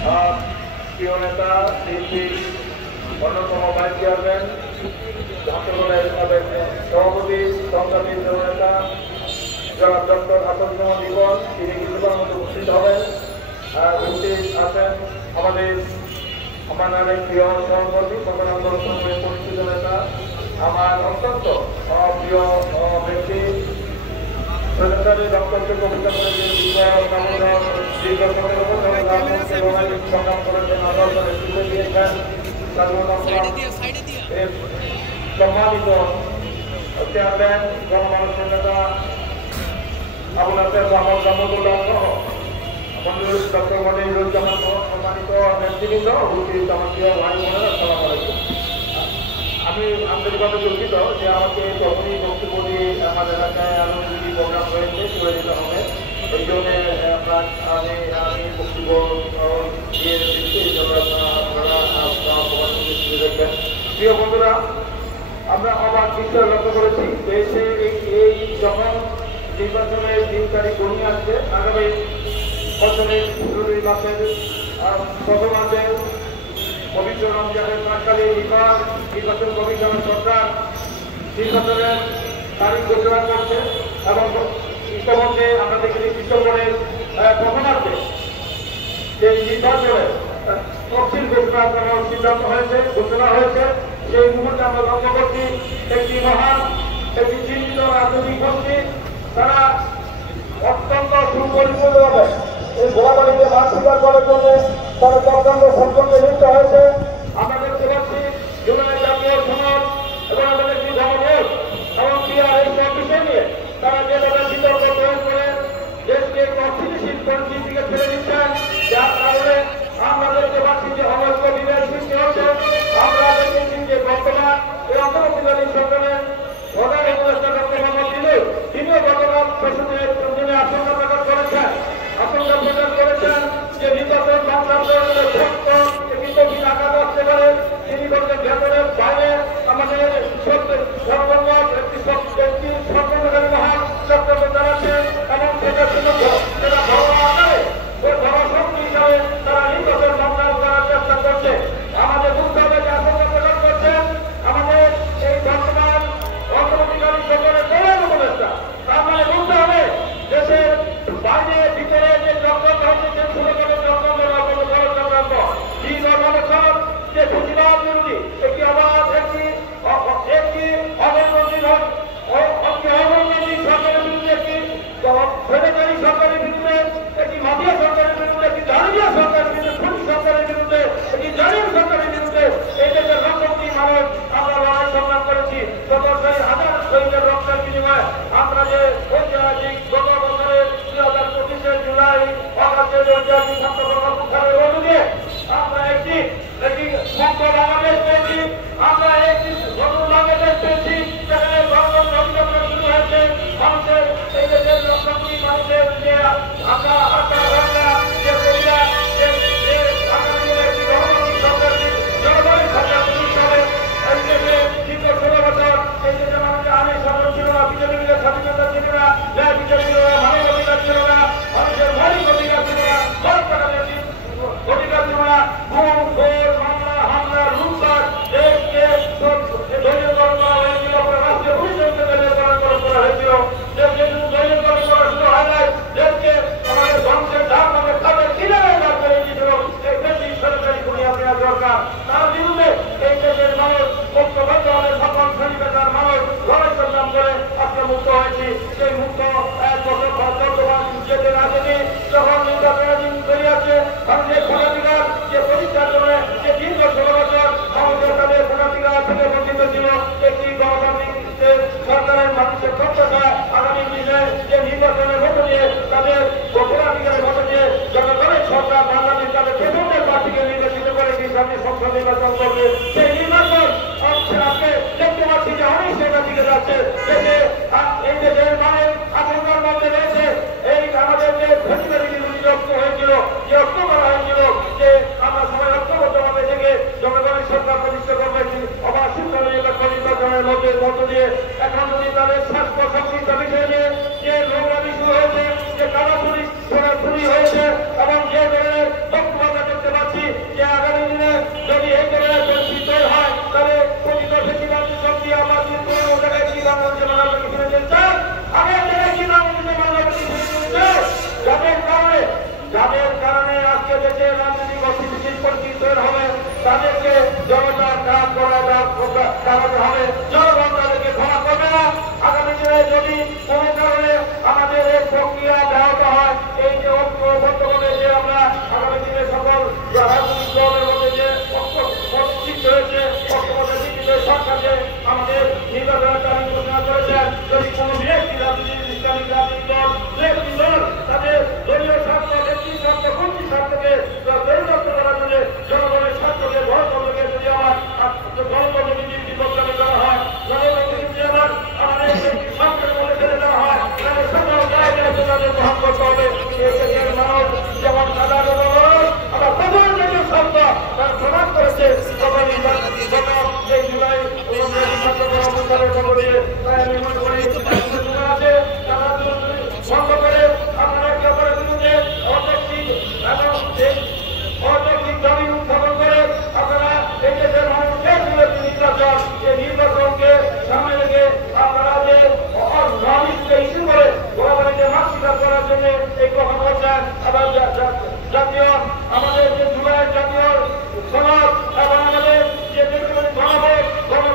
প্রিয় নেতা বিএনপির অন্যতম ভাইস চেয়ারম্যান হাসপাতালের সভাপতি সংগ্রামী নেতা জনাব ডক্টর হাসানুজ্জামান জীবন, তিনি কিছুক্ষণ মধ্যে উপস্থিত হবেন। উপস্থিত আছেন আমার নামে প্রিয় সহকর্মী সকল আন্দোলন সংগ্রামের পরিচিত নেতা, আমার অত্যন্ত প্রিয় ব্যক্তি সরকারি দপ্তরকে কবিতা করে সংগ্রাম করেছেন, আন্দোলনের নেতৃত্ব দিয়েছেন সম্মানিত চেয়ারম্যান গণমানুষের নেতা আবুল হাসেন মোহাম্মদ রহমতুল্লাহ সহ ডক্টর মনিরুজ্জামান সহ সম্মানিত নেতৃবৃন্দ, উপস্থিত আমার প্রিয় ভাই বোনেরা, আসসালামু আলাইকুম। আমি আন্তরিকভাবে দুঃখিত যে আমাকে তখনই বক্তব্য দিয়ে আমার এলাকায় আলোচনী প্রোগ্রাম হয়েছে করে দিতে হবে, এই জন্য আমি বক্তব্য দিয়ে দিচ্ছি। এই জন্য আপনারা দেখবেন। প্রিয় বন্ধুরা, আমরা অবাক বিষয় লক্ষ্য করেছি দেশে এই যখন নির্বাচনের 3 তারিখ ঘনিয়ে আসছে, আগামী বছরের ফেব্রুয়ারি মাসের প্রথমার্ধে পবিত্র রমজানের মাসকালে নির্বাচন কমিশন সরকার নির্বাচনের তারিখ ঘোষণা করছে এবং ইতিমধ্যে আমরা দেখেছি ডিসেম্বরের প্রথমার্ধে সেই নির্বাচনের তফসিল ঘোষণা করার সিদ্ধান্ত হয়েছে, ঘোষণা হয়েছে। সেই মুহূর্তে আমরা লক্ষ্য করছি একটি চিহ্নিত রাজনৈতিক গোষ্ঠী তারা অত্যন্ত সুপরিপূর্ণভাবে এই গোলাবাড়িকে মাঠ স্বীকার করার জন্য তারা চক্রান্ত ষড়যন্ত্রে লিপ্ত হয়েছে। আমরা দেখতে পাচ্ছি জাতীয় সমাজ এবং আমাদের যে গণভোট এবং এই সব বিষয় নিয়ে তারা যেভাবে বিতর্ক তৈরি করে দেশকে একটি অস্থিতিশীল পরিস্থিতিকে ফেলে দিচ্ছেন, যার কারণে আমরা দেখতে পাচ্ছি যে অবৈধ বিভেদ সৃষ্টি হচ্ছে। আমরা দেখেছি যে বর্তমান এই অন্তর্বর্তীকালীন সরকারের প্রধান উপদেষ্টা ডক্টর মোহাম্মদ ইউনূস তিনিও গতকাল সংসদের জন্য আশঙ্কা প্রকাশ করেছেন যে নির্বাচন বাংলাদেশের একটি গভীর আঘাত আসতে পারে। তিনি বলছেন ভেতরের বাইরে আমাদের সর্বঙ্গ একটি সর্বকারী মহান চক্রান্ত চালাচ্ছে এবং সেটা বড় আকারে বড় শক্তি হিসাবে তারা নির্বাচন সংগ্রাম করার চেষ্টা করছে। আমাদের বুঝতে হবে যে আশঙ্কা প্রকাশ করছেন আমাদের এই বর্তমান অন্তর্বর্তীকালীন সরকারের প্রধান উপদেষ্টা। তার মানে বুঝতে হবে দেশের বাইরে ভিতরে যে চক্রান্ত হচ্ছে যে ছোট ছোট চক্রান্ত চক্রান্ত এই ধর্মানুষ্ঠান যে প্রতিবাদ বিরোধী একটি আবাদ একটি অবৈধ সরকারের বিরুদ্ধে একটি ফেডারেলি সরকারের বিরুদ্ধে একটি মাফিয়া সরকারের বিরুদ্ধে একটি জালিয়া সরকারের বিরুদ্ধে পুলিশ সরকারের বিরুদ্ধে একটি জালিম সরকারের বিরুদ্ধে এই দেশের লক্ষ মানুষ আমরা লড়াই সংগ্রাম করেছি। হাজার শহীদের রক্তের বিনিময়ে আমরা যে ঐতিহাসিক গত বছরের 2025 জুলাই অগাস্টের ঐতিহাসিক ছাত্র প্রকাশের মধ্য দিয়ে আমরা একটি মুক্ত বাংলাদেশ পেয়েছি, আমরা একটি নতুন বাংলাদেশ পেয়েছি যেখানে গণতন্ত্র অভিযাত্রা শুরু হয়েছে। মানুষের এই দেশের লক্ষ মানুষের যে আশা আকাঙ্ক্ষা যে পরিবার আগামী একটি গণতান্ত্রিক সরকার জনগণের সরকার প্রতিষ্ঠা হবে। এই দেশে দীর্ঘ 16 বছর এই দেশে মানুষের আইন শাসন ছিল না, বিজেপির স্বাধীনতা ছিল না, ন্যায় বিচার ছিল না, মানব অধিকার ছিল না, মানুষের মৌলিক অধিকার ছিল না, অধিকার ছিল না। খুন, ঘোর, মামলা, হামলা, লুটপাট, দেশকে দলীয়করণ করা হয়েছিল, রাষ্ট্রীয় পরিচয়কে দলীয়করণ করা হয়েছিল। দেশকে শুধু দলীয়করণ করা শুধু হয় নাই, দেশকে আমাদের ধ্বংসের ধাপ আমাদের তাদের কিনারে দাঁড় করে দিয়েছিল। এই দেশে সরকারি বুনিয়াদ দেওয়া দরকার। তার বিরুদ্ধে এই দেশের মানুষ ঐক্যবদ্ধ হবে, সকল শ্রেণী পেশার মানুষ লড়াই সংগ্রাম করে আজকে মুক্ত হয়েছি। সেই মুক্ত 1 বছর বর্তমান যেতে রাজনীতি যখন নির্বাচনের দিন বেরিয়ে আছে, মানুষের ভোটাধিকার যে প্রতিষ্ঠার জন্য যে দীর্ঘ 16 বছর মানুষের তাদের ভোটাধিকার থেকে বঞ্চিত ছিল, একটি গণতান্ত্রিক সরকারের মানুষের প্রত্যাশা আগামী দিনে যে নির্বাচনের মধ্য দিয়ে তাদের ভোটাধিকারের মধ্য দিয়ে জনগণের সরকার বাংলাদেশ তাদের পছন্দের প্রার্থীকে নির্বাচিত করে একটি সামনে সংসদ নির্বাচন করবে। সেই নির্বাচন আজকে দেখতে পাচ্ছি যে অনেক সেটা দিকে যাচ্ছে। এই দেশের মানুষ আশঙ্কার মধ্যে রয়েছে। এই আমাদের যে ভোটাধিকারী বিরোধী রক্ত হয়েছিল, যে রক্ত করা হয়েছিল, যে আমরা সবাই ঐক্যবদ্ধভাবে থেকে জনগণের সরকার প্রতিষ্ঠা করবে অবাধ সুষ্ঠু নির্বাচনের মধ্য দিয়ে। এখন যদি তাদের স্বাস্থ্য সংশ্লিষ্ট বিষয় নিয়ে যে নোংরামি শুরু হয়েছে, যে কারাচুরি হয়েছে এবং যে ধরনের বক্তব্য করতে চালাতে হবে। জনগণ তাদেরকে ক্ষমা করবে না। আগামী দিনে যদি কোনো কারণে আমাদের এই প্রক্রিয়া ব্যাহত হয়, এই যে ঐক্যবদ্ধভাবে যে আমরা আগামী দিনে সকল রাজনৈতিক দলের মধ্যে যে সৃষ্টি হয়েছে, ঐক্যবদ্ধ ভিত্তিতে সরকারকে আমাদের নির্বাচনের তারিখ ঘোষণা করেছেন। যদি কোনো ব্যক্তি রাজনীতি ইসলামিক রাজনৈতিক দল ব্যক্তি দল তাদের দলীয় স্বার্থ, ব্যক্তি স্বার্থ, কর্মী স্বার্থকে পরিণত করার জন্য জনগণের স্বার্থকে গণতন্ত্রকে যদি আমার গণতন্ত্র নীতির বিপক্ষে করা হয়, গণতন্ত্র নীতি আমাদের সরকারের মধ্যে ফেলে দেওয়া হয়, তাহলে সকল জায়গায় তাদের গ্রহণ করতে হবে। এই দেশের মানুষ যেমন সাধারণ আবার প্রধান জাতীয় শব্দ তার প্রমাণ করেছে এই জুলাই অবস্থানের খবর দিয়ে তাই আমি মনে করি আছে তারা বন্ধ করে আপনারা একে অপরের বিরুদ্ধে অযৌক্তিক এবং অযৌক্তিক দাবি উত্থাপন করে আপনারা এই দেশের মানুষকে নির্বাচন, এই নির্বাচনকে সামনে রেখে আপনারা যে অনিশ্চিত ইস্যু করে গোলাবাড়িতে মাছ শিকার করার জন্য এই গ্রহণ করছেন। আবার জাতীয় আমাদের